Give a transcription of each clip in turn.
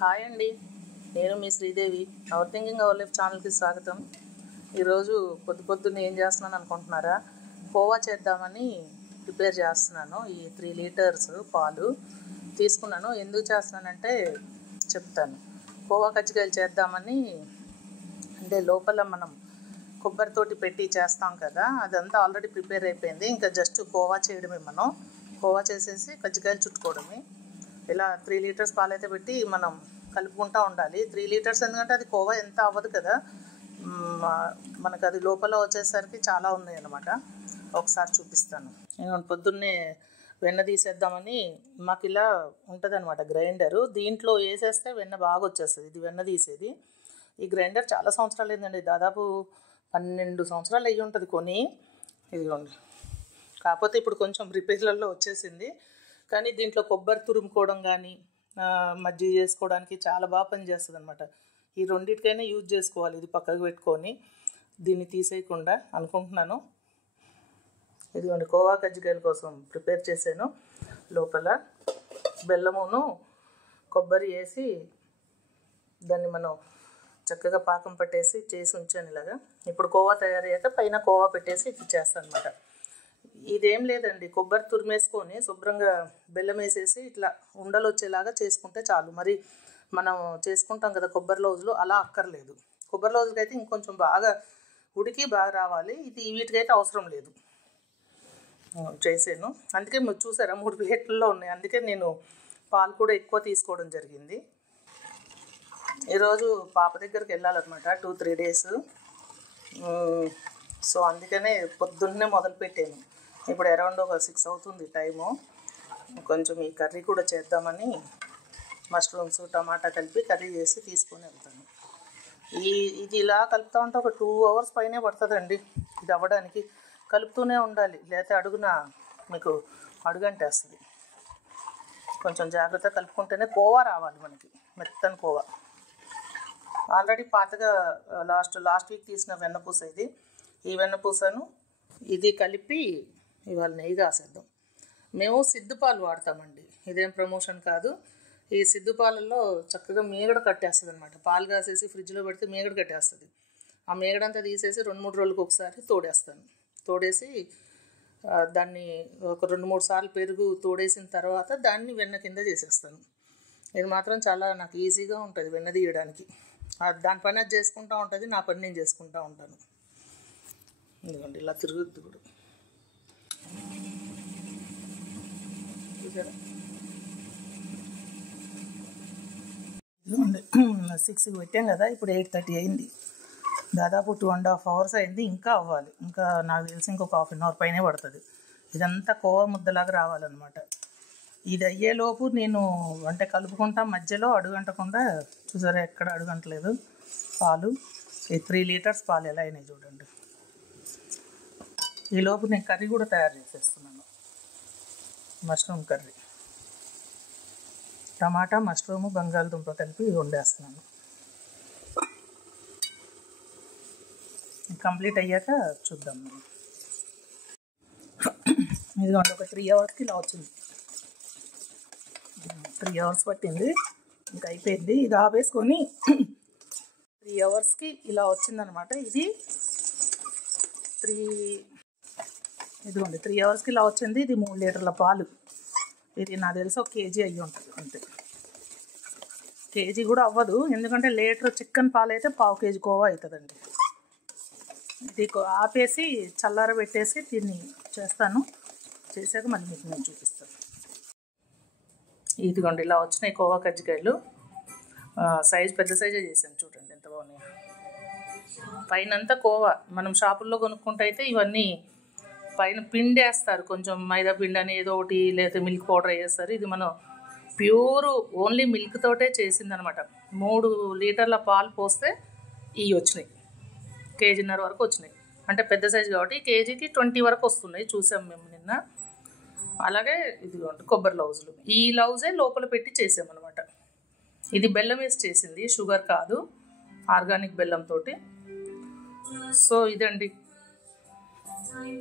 Hi అండి, నేను మీ Sridevi. Our thinking our life ఛానల్కి స్వాగతం. ఈరోజు పొద్దున్నే ఏం చేస్తున్నాను అనుకుంటున్నారా? కోవా చేద్దామని ప్రిపేర్ చేస్తున్నాను. ఈ 3 లీటర్స్ పాలు తీసుకున్నాను. ఎందుకు చేస్తున్నానంటే చెప్తాను. కోవా కజ్జికాయలు చేద్దామని, అంటే లోపల మనం కొబ్బరితోటి పెట్టి చేస్తాం కదా, అదంతా ఆల్రెడీ ప్రిపేర్ అయిపోయింది. ఇంకా జస్ట్ కోవా చేయడమే. మనం కోవా చేసేసి కజ్జికాయలు చుట్టుకోవడమే. ఇలా 3 లీటర్స్ పాలు అయితే పెట్టి మనం కలుపుకుంటూ ఉండాలి. 3 లీటర్స్ ఎందుకంటే అది కోవా ఎంత అవ్వదు కదా, మనకు అది లోపల వచ్చేసరికి చాలా ఉన్నాయి అన్నమాట. ఒకసారి చూపిస్తాను. నేను పొద్దున్నే వెన్న తీసేద్దామని, మాకు ఇలా ఉంటుంది అనమాట గ్రైండరు. దీంట్లో వేసేస్తే వెన్న బాగా వచ్చేస్తుంది. ఇది వెన్న తీసేది. ఈ గ్రైండర్ చాలా సంవత్సరాలు అయిందండి, దాదాపు 12 సంవత్సరాలు అయ్యి ఉంటుంది కొని. ఇదిగోండి, కాకపోతే ఇప్పుడు కొంచెం రిపేర్లలో వచ్చేసింది. కానీ దీంట్లో కొబ్బరి తురుముకోవడం కానీ మజ్జిగ చేసుకోవడానికి చాలా బాగా పనిచేస్తుంది అనమాట. ఈ రెండింటికైనా యూజ్ చేసుకోవాలి. ఇది పక్కకు పెట్టుకొని దీన్ని తీసేయకుండా అనుకుంటున్నాను. ఇదిగోండి, కోవా కజ్జికాయల కోసం ప్రిపేర్ చేశాను. లోపల బెల్లమును కొబ్బరి వేసి దాన్ని మనం చక్కగా పాకం పట్టేసి చేసి ఉంచాను ఇలాగా. ఇప్పుడు కోవా తయారయ్యాక పైన కోవా పెట్టేసి ఇచ్చేస్తాను అనమాట. ఇదేం లేదండి, కొబ్బరి తురిమేసుకొని శుభ్రంగా బెల్లం వేసేసి ఇట్లా ఉండలు వచ్చేలాగా చేసుకుంటే చాలు. మరి మనం చేసుకుంటాం కదా కొబ్బరి లౌజులు, అలా అక్కర్లేదు. కొబ్బరి లౌజులకి అయితే ఇంకొంచెం బాగా ఉడికి బాగా రావాలి. ఇది వీటికైతే అవసరం లేదు. చేసాను, అందుకే మీరు చూసారా 3 ప్లేట్లలో ఉన్నాయి. అందుకే నేను పాలు కూడా ఎక్కువ తీసుకోవడం జరిగింది. ఈరోజు పాప దగ్గరికి వెళ్ళాలన్నమాట, 2-3 డేస్. సో అందుకనే పొద్దున్నే మొదలుపెట్టాను. ఇప్పుడు అరౌండ్ ఒక 6 అవుతుంది టైము. కొంచెం ఈ కర్రీ కూడా చేద్దామని మష్రూమ్స్ టమాటా కలిపి కర్రీ చేసి తీసుకొని వెళ్తాను. ఇది ఇలా కలుపుతూ ఉంటే ఒక 2 అవర్స్ పైనే పడుతుందండి ఇది అవ్వడానికి. కలుపుతూనే ఉండాలి, లేకపోతే అడుగున మీకు అడుగంటేస్తుంది. కొంచెం జాగ్రత్తగా కలుపుకుంటేనే కోవా రావాలి మనకి, మెత్తని కోవా. ఆల్రెడీ పాతగా లాస్ట్ వీక్ తీసిన వెన్నపూస ఇది. ఈ వెన్నపూసను ఇది కలిపి ఇవాళ నెయ్యి కాసేద్దాం. మేము సిద్ధుపాలు వాడతామండి, ఇదేం ప్రమోషన్ కాదు. ఈ సిద్ధుపాలల్లో చక్కగా మీగడ కట్టేస్తుంది అనమాట. పాలు కాసేసి ఫ్రిడ్జ్లో పెడితే మీగడ కట్టేస్తుంది. ఆ మీగడంతా తీసేసి 2-3 రోజులకు ఒకసారి తోడేస్తాను. తోడేసి దాన్ని ఒక 2-3 సార్లు పెరుగు తోడేసిన తర్వాత దాన్ని వెన్న కింద చేసేస్తాను. ఇది మాత్రం చాలా నాకు ఈజీగా ఉంటుంది వెన్న తీయడానికి. దాని పని అది చేసుకుంటూ ఉంటుంది, నా పని నేను చేసుకుంటూ ఉంటాను. ఎందుకంటే ఇలా తిరుగుద్ది కూడా. చూసారా, 6కి పెట్టాం కదా, ఇప్పుడు 8:30 అయింది. దాదాపు 2.5 hours అయింది. ఇంకా అవ్వాలి, ఇంకా నాకు తెలిసి ఇంకొక 1/2 hour పైనే పడుతుంది. ఇదంతా కోవా ముద్దలాగా రావాలన్నమాట. ఇది అయ్యేలోపు నేను అంటే కలుపుకుంటా, మధ్యలో అడుగంటకుండా. చూసారా, ఎక్కడ అడుగంటలేదు పాలు. ఈ 3 లీటర్స్ పాలు ఎలా అయినాయి చూడండి. ఈలోపు నేను కర్రీ కూడా తయారు చేసేస్తున్నాను. మష్రూమ్ కర్రీ, టమాటా, మష్రూము, బంగాళదుంప కలిపి వండేస్తున్నాను. కంప్లీట్ అయ్యాక చూద్దాం మనం. ఇదిగోండి, ఒక 3 అవర్స్కి ఇలా వచ్చింది. 3 అవర్స్ పట్టింది, ఇంకా అయిపోయింది. ఇది ఆపేసుకొని 3 అవర్స్కి ఇలా వచ్చిందనమాట. ఇదిగోండి 3 అవర్స్కి ఇలా వచ్చింది. ఇది 3 లీటర్ల పాలు. ఇది నాకు తెలిసి 1 kg అయ్యి ఉంటుంది అంతే. కేజీ కూడా అవ్వదు, ఎందుకంటే లీటర్ చికెన్ పాలు అయితే 1/2 kg కోవా అవుతుందండి. ఇది ఆపేసి చల్లారబెట్టేసి దీన్ని చేస్తాను. చేశాక మళ్ళీ మీకు నేను చూపిస్తాను. ఇదిగోండి, ఇలా వచ్చినాయి కోవా కజ్జికాయలు. సైజు పెద్ద సైజే చేశాను, చూడండి ఎంత బాగున్నాయి. పైనంతా కోవా. మనం షాపుల్లో కొనుక్కుంటే అయితే ఇవన్నీ పైన పిండి వేస్తారు, కొంచెం మైదా పిండి అని ఏదో ఒకటి, లేదా మిల్క్ పౌడర్ వేస్తారు. ఇది మనం ప్యూర్ ఓన్లీ మిల్క్ తోటే చేసిందనమాట. 3 లీటర్ల పాలు పోస్తే ఇవి వచ్చినాయి. 1.5 kg వరకు వచ్చినాయి. అంటే పెద్ద సైజు కాబట్టి కేజీకి 20 వరకు వస్తున్నాయి, చూసాం మేము నిన్న. అలాగే ఇదిగోండి కొబ్బరి లౌజులు. ఈ లౌజే లోపల పెట్టి చేసామన్నమాట. ఇది బెల్లం వేసి చేసింది, షుగర్ కాదు, ఆర్గానిక్ బెల్లంతో. సో ఇదండి,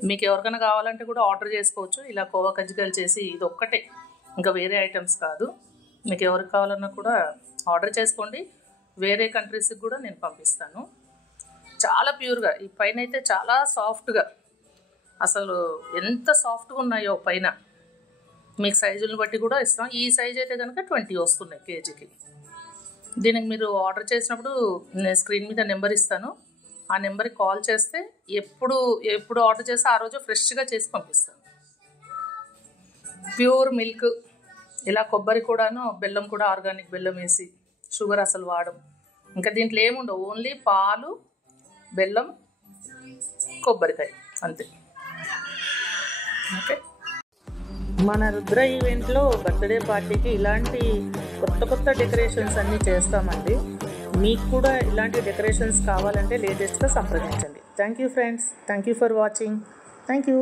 మీకు ఎవరికైనా కావాలంటే కూడా ఆర్డర్ చేసుకోవచ్చు. ఇలా కోవా కజ్జికాయలు చేసి ఇది ఒక్కటే, ఇంకా వేరే ఐటమ్స్ కాదు. మీకు ఎవరికి కావాలన్నా కూడా ఆర్డర్ చేసుకోండి. వేరే కంట్రీస్కి కూడా నేను పంపిస్తాను. చాలా ప్యూర్గా, ఈ పైన అయితే చాలా సాఫ్ట్గా, అసలు ఎంత సాఫ్ట్గా ఉన్నాయో పైన. మీకు సైజులను బట్టి కూడా ఇస్తాం. ఈ సైజ్ అయితే కనుక 20 వస్తున్నాయి కేజీకి. దీనికి మీరు ఆర్డర్ చేసినప్పుడు నేను స్క్రీన్ మీద నెంబర్ ఇస్తాను. ఆ నెంబర్కి కాల్ చేస్తే ఎప్పుడు ఆర్డర్ చేస్తే ఆ రోజు ఫ్రెష్గా చేసి పంపిస్తాను. ప్యూర్ మిల్క్, ఇలా కొబ్బరి కూడాను, బెల్లం కూడా ఆర్గానిక్ బెల్లం వేసి, షుగర్ అసలు వాడం. ఇంకా దీంట్లో ఏముండవు, ఓన్లీ పాలు, బెల్లం, కొబ్బరికాయ, అంతే. ఓకే, మన రుద్ర ఈవెంట్లో బర్త్డే పార్టీకి ఇలాంటి కొత్త డెకరేషన్స్ అన్నీ చేస్తామండి. మీకు కూడా ఇలాంటి డెకరేషన్స్ కావాలంటే లేటెస్ట్గా సంప్రదించండి. Thank you friends, thank you for watching. Thank you.